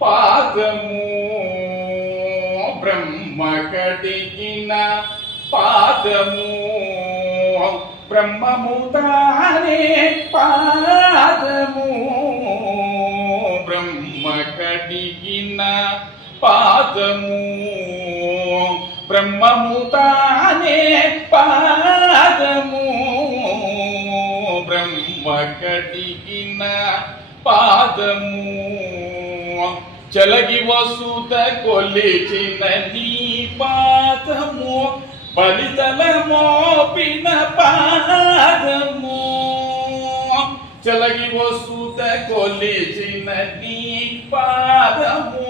పాదము బ్రహ్మ కడిగిన పాదము బ్రహ్మము తానే పాదము బ్రహ్మ కడిగిన పాదము బ్రహ్మము తానే పాదము బ్రహ్మ కడిగిన పాదము చలగి వసుత కొలిచిన నీ పాదము బలితల మోపిన పాదము చలగి వసుత కొలిచిన నీ పాదము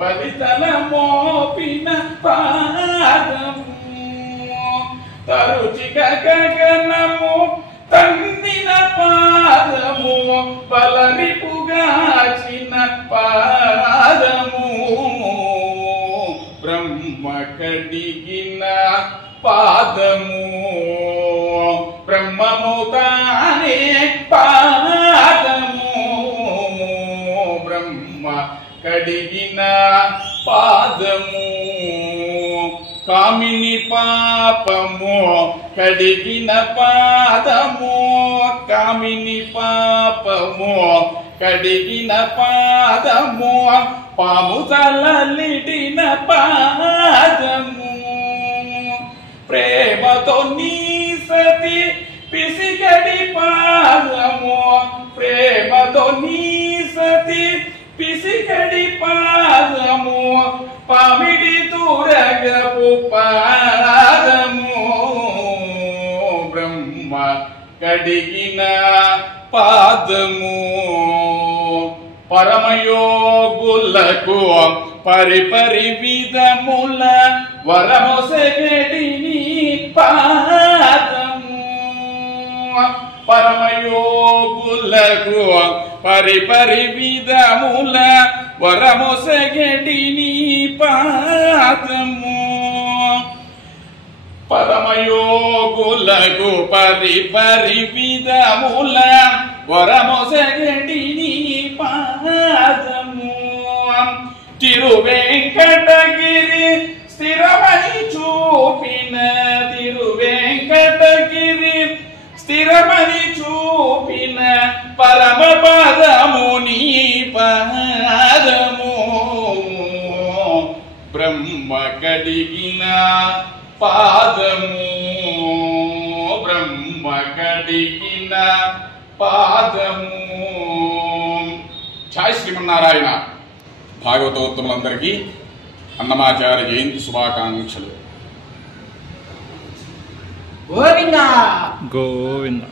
బలితల మోపిన పాదము తరుచిక గగనము తన్నిన పాదము బలరిపుగాచిన పాదము బ్రహ్మ కడిగిన పాదము బ్రహ్మము తానే పాదము బ్రహ్మ కడిగిన పాదము కామిని పాపము కడిగిన పాదము కామిని పాపము కడిగిన పాదము పాము తలలిడిన పాదము ప్రేమతో నీ సతి పిసిగడి పాదము ప్రేమతో నీ సతి పిసిగడి పాదము పామిడి తురగపు పాదము బ్రహ్మ కడిగిన పాదము పరమయోగులకు పరిపరి విధముల వరమొసగడి నీ పాదము పరమయోగులకు పరిపరి విధముల వరమొసగడి నీ పాదము పరమయోగులకు పరిపరి విధముల వరమొసగడి నీ పాదము తిరువెంకటగిరి స్థిరమని చూపిన తిరువెంకటగిరి స్థిరమని చూపిన పరమ పదము నీ పాదము బ్రహ్మ కడిగిన పాదము బ్రహ్మ కడిగిన పాదము. జై శ్రీమన్నారాయణ. భాగవతోత్తములందరికీ అన్నమాచార్య జయంతి శుభాకాంక్షలు. గోవిందా గోవిందా.